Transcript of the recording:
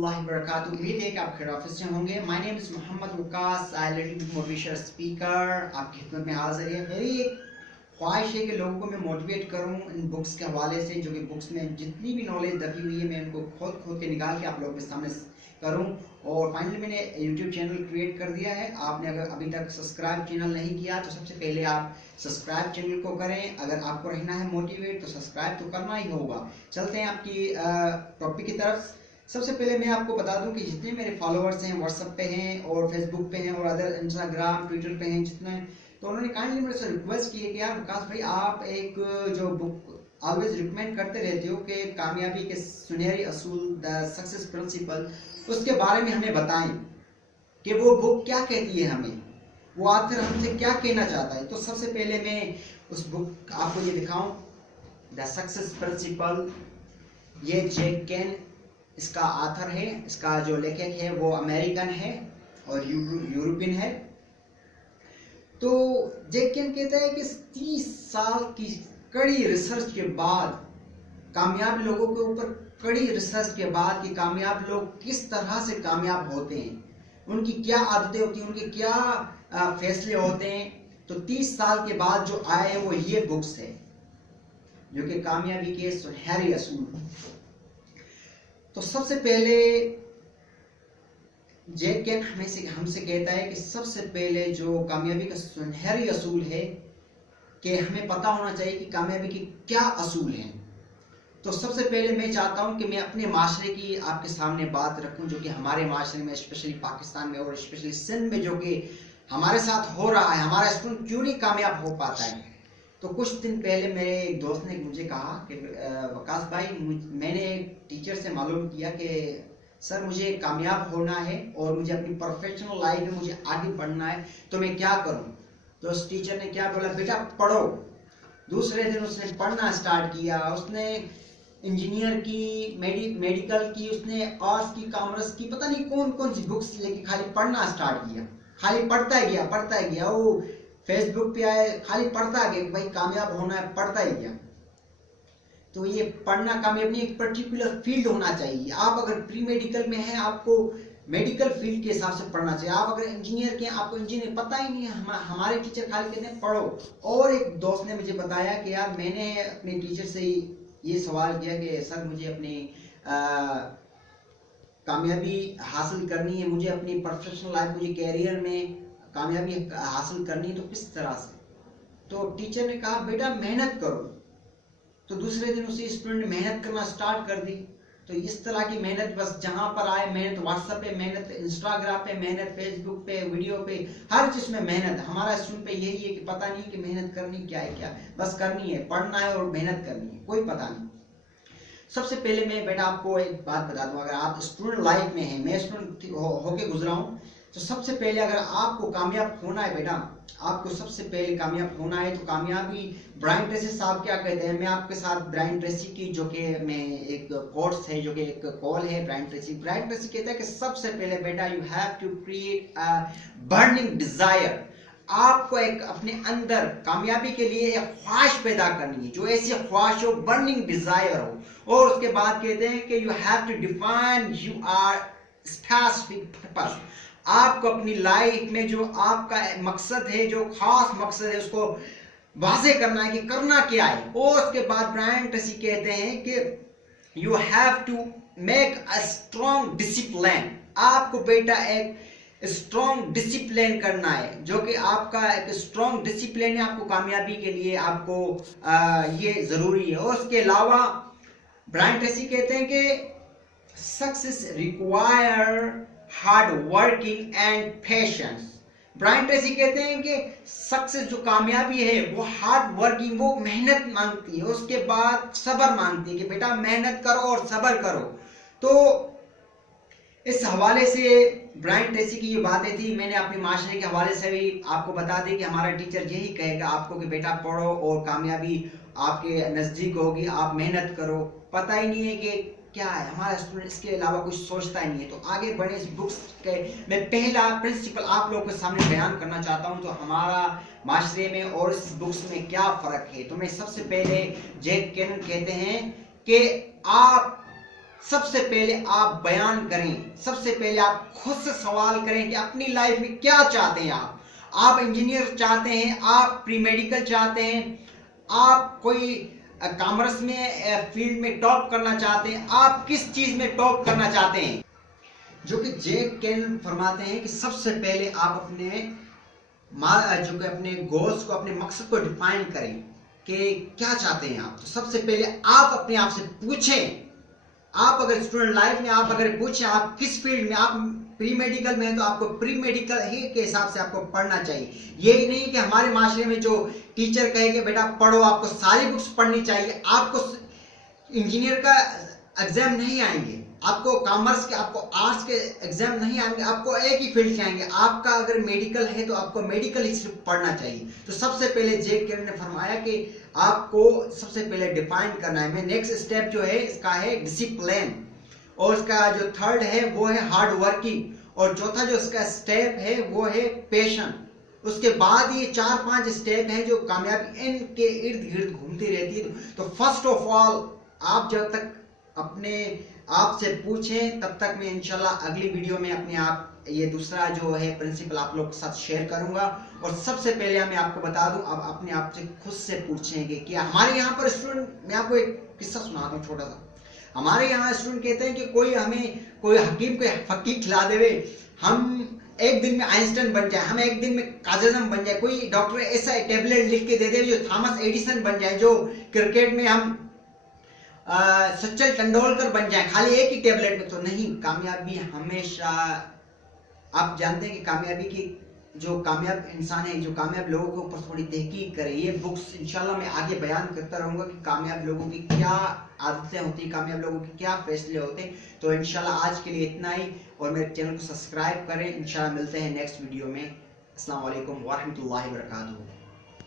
वरहमतुल्लाहि वबरकातुहू। उम्मीद है कि आप खैरियत से होंगे। My name is Mohammed Waqas, motivational speaker आपकी खिदमत में हाजिर है। मेरी एक ख्वाहिश है कि लोगों को मैं मोटिवेट करूं इन बुक्स के हवाले से, जो कि बुक्स में जितनी भी नॉलेज दबी हुई है मैं उनको खोद के निकाल के आप लोगों के सामने करूं। और फाइनली मैंने यूट्यूब चैनल क्रिएट कर दिया है। आपने अगर अभी तक सब्सक्राइब चैनल नहीं किया तो सबसे पहले आप सब्सक्राइब चैनल को करें। अगर आपको रहना है मोटिवेट तो सब्सक्राइब तो करना ही होगा। चलते हैं आपकी टॉपिक की तरफ। सबसे पहले मैं आपको बता दूं कि जितने मेरे फॉलोअर्स हैं व्हाट्सएप पे हैं और फेसबुक पे हैं और अदर इंस्टाग्राम ट्विटर पे हैं जितने, तो उन्होंने काइंडली मेरे से रिक्वेस्ट की है कि यार विकास भाई आप एक जो बुक ऑलवेज रिकमेंड करते रहते हो कि कामयाबी के सुनहरी असूल, द सक्सेस प्रिंसिपल, उसके बारे में हमें बताएं कि वो बुक क्या कहती है, हमें वो आखिर हमसे क्या कहना चाहता है। तो सबसे पहले मैं उस बुक आपको ये दिखाऊं, द सक्सेस प्रिंसिपल। ये जैक केन इसका आथर है, इसका जो लेखक है वो अमेरिकन है और यूरोपियन है। तो जैक केन कहता है कि 30 साल की कड़ी रिसर्च के बाद, कामयाब लोगों के ऊपर कड़ी रिसर्च के बाद कि कामयाब लोग किस तरह से कामयाब होते हैं, उनकी क्या आदतें होती हैं, उनके क्या फैसले होते हैं, तो 30 साल के बाद जो आए वो ये बुक्स है जो कि कामयाबी के सुनहरे असूल। तो सबसे पहले जैक केन हमसे कहता है कि सबसे पहले जो कामयाबी का सुनहरी असूल है कि हमें पता होना चाहिए कि कामयाबी के क्या असूल हैं। तो सबसे पहले मैं चाहता हूं कि मैं अपने माशरे की आपके सामने बात रखूं, जो कि हमारे माशरे में, स्पेशली पाकिस्तान में और स्पेशली सिंध में जो कि हमारे साथ हो रहा है, हमारा स्टूडेंट क्यों नहीं कामयाब हो पाता है। तो कुछ दिन पहले मेरे एक दोस्त ने मुझे कहा कि वकास भाई, मैंने एक टीचर से मालूम किया कि सर मुझे कामयाब होना है और मुझे अपनी प्रोफेशनल लाइफ में मुझे आगे बढ़ना है, तो मैं क्या करूं। तो उस टीचर ने क्या बोला, बेटा पढ़ो। दूसरे दिन उसने पढ़ना स्टार्ट किया। उसने इंजीनियर की, मेडिकल की, उसने आर्ट्स की, कॉमर्स की, पता नहीं कौन कौन सी बुक्स लेके खाली पढ़ना स्टार्ट किया। खाली पढ़ता ही गया। वो फेसबुक पे आए, खाली पढ़ता गया कि भाई कामयाब होना है, पढ़ता ही गया। तो ये पढ़ना कामयाब नहीं, एक पर्टिकुलर फील्ड होना चाहिए। आप अगर प्री मेडिकल में हैं, आपको मेडिकल फील्ड के हिसाब से पढ़ना चाहिए। आप अगर इंजीनियर के हैं, आपको इंजीनियर पता ही नहीं है। हमारे टीचर खाली कहते हैं पढ़ो। और एक दोस्त ने मुझे बताया कि यार मैंने अपने टीचर से ये सवाल किया कि सर मुझे अपनी कामयाबी हासिल करनी है, मुझे अपनी प्रोफेशनल लाइफ, मुझे कैरियर में कामयाबी हासिल करनी है, तो किस तरह से। तो टीचर ने कहा बेटा मेहनत करो। तो दूसरे दिन उसी स्टूडेंट ने मेहनत करना स्टार्ट कर दी। तो इस तरह की मेहनत, बस जहां पर आए मेहनत, व्हाट्सएप पे मेहनत, इंस्टाग्राम पे मेहनत, फेसबुक पे, वीडियो पे, हर चीज में मेहनत। हमारा स्टूडेंट पे यही है कि पता नहीं कि मेहनत करनी क्या है, क्या बस करनी है, पढ़ना है और मेहनत करनी है, कोई पता नहीं। सबसे पहले मैं बेटा आपको एक बात बता दूं, अगर आप स्टूडेंट लाइफ में हैं, मैं स्टूडेंट होके गुजरा हूं, तो सबसे पहले अगर आपको कामयाब होना है बेटा, आपको सबसे पहले कामयाब होना है, तो कामयाबी, ब्रायन ट्रेसी साहब क्या कहते हैं, मैं आपके साथ ब्रायन ट्रेसी की जो कि मैं एक कोर्स है, जो कि एक कॉल है ब्रायन ट्रेसी कहता है कि सबसे पहले बेटा you have to create a burning desire. आपको एक अपने अंदर कामयाबी के लिए एक ख्वाहिश पैदा करनी है, जो ऐसी ख्वाहिश हो, बर्निंग डिजायर हो। और उसके बाद कहते हैं कि you have to define you are specific purpose. आपको अपनी लाइफ में जो आपका मकसद है, जो खास मकसद है, उसको वाज़ेह करना है कि करना क्या है। और उसके बाद ब्रायन ट्रेसी कहते हैं कि you have to make a strong discipline. आपको बेटा एक स्ट्रॉन्ग डिसिप्लिन करना है, जो कि आपका एक स्ट्रॉन्ग डिसिप्लिन है, आपको कामयाबी के लिए आपको ये जरूरी है। और उसके अलावा ब्रायन ट्रेसी कहते हैं कि success require hard working and patience. Brian Tracy कहते हैं कि सक्सेस, जो कामयाबी है, वो हार्ड वर्किंग, वो मेहनत मांगती है, उसके बाद सब्र मांगती है कि बेटा मेहनत करो और सब्र करो। तो इस हवाले से ब्रायन ट्रेसी की ये बातें थी। मैंने अपने माशरे के हवाले से भी आपको बता दी कि हमारा टीचर यही कहेगा आपको कि बेटा पढ़ो और कामयाबी आपके नजदीक होगी, आप मेहनत करो। पता ही नहीं है कि क्या है, हमारा स्टूडेंट इसके अलावा कुछ सोचता ही नहीं है। तो आगे बढ़े इस बुक्स के, मैं पहला प्रिंसिपल आप लोगों के सामने बयान करना चाहता हूं, तो हमारा माशरे में और इस बुक्स में क्या फर्क है। तो मैं सबसे पहले जैक केन कहते हैं कि आप सबसे पहले आप बयान करें, सबसे पहले आप खुद से सवाल करें कि अपनी लाइफ में क्या चाहते हैं आप इंजीनियर चाहते हैं, आप प्री मेडिकल चाहते हैं, आप कोई कॉमर्स में फील्ड में टॉप करना चाहते हैं, आप किस चीज में टॉप करना चाहते हैं। जो कि जैक कैन फरमाते हैं कि सबसे पहले आप अपने गोल्स को, अपने मकसद को डिफाइन करें कि क्या चाहते हैं आप। तो सबसे पहले आप अपने आप से पूछें, आप अगर स्टूडेंट लाइफ में आप अगर पूछें आप किस फील्ड में, आप प्री मेडिकल में है तो आपको प्री मेडिकल ही के हिसाब से आपको पढ़ना चाहिए। ये नहीं कि हमारे माशरे में जो टीचर कहे कि बेटा पढ़ो, आपको सारी बुक्स पढ़नी चाहिए, आपको इंजीनियर का एग्जाम नहीं आएंगे, आपको कॉमर्स के, आपको आर्ट्स के एग्जाम नहीं आएंगे, आपको एक ही फील्ड के आएंगे। आपका अगर मेडिकल है तो आपको मेडिकल ही सिर्फ पढ़ना चाहिए। तो सबसे पहले जैक कैन ने फरमाया कि आपको सबसे पहले डिफाइन करना है। नेक्स्ट स्टेप जो है इसका है डिसिप्लिन, और इसका जो थर्ड है वो है हार्ड वर्किंग, और चौथा जो इसका स्टेप है वो है पैशन। उसके बाद ये 4-5 स्टेप हैं जो कामयाबी इनके इर्द गिर्द घूमती रहती है। तो फर्स्ट ऑफ ऑल आप जब तक अपने आप से पूछें तब तक मैं इंशाल्लाह अगली वीडियो में अपने आप ये दूसरा जो है प्रिंसिपल आप लोग के साथ शेयर करूंगा। और सबसे पहले मैं आपको बता दूं, अब अपने आप से खुद से पूछेंगे कि हमारे यहाँ पर स्टूडेंट, मैं आपको एक किस्सा सुनाता हूँ छोटा सा। हमारे यहाँ स्टूडेंट कहते हैं कि कोई हकीम कोई फकीर खिला देवे, हम एक दिन में आइंस्टाइन बन जाए, हम एक दिन में काजम बन जाए, कोई डॉक्टर ऐसा टेबलेट लिख के दे दे जो थॉमस एडिसन बन जाए, जो क्रिकेट में हम सचिन तेंदुलकर बन जाए खाली एक ही टेबलेट में। तो नहीं, कामयाबी हमेशा, आप जानते हैं कि कामयाबी की जो कामयाब इंसान है, जो कामयाब लोगों के ऊपर थोड़ी तहकीक करे। ये बुक्स इंशाल्लाह मैं आगे बयान करता रहूंगा कि कामयाब लोगों की क्या आदतें होती हैं, कामयाब लोगों के क्या फैसले होते हैं। तो इंशाल्लाह आज के लिए इतना ही, और मेरे चैनल को सब्सक्राइब करें। इंशाल्लाह मिलते हैं नेक्स्ट वीडियो में। अस्सलाम वालेकुम व रहमतुल्लाहि व बरकातुहू।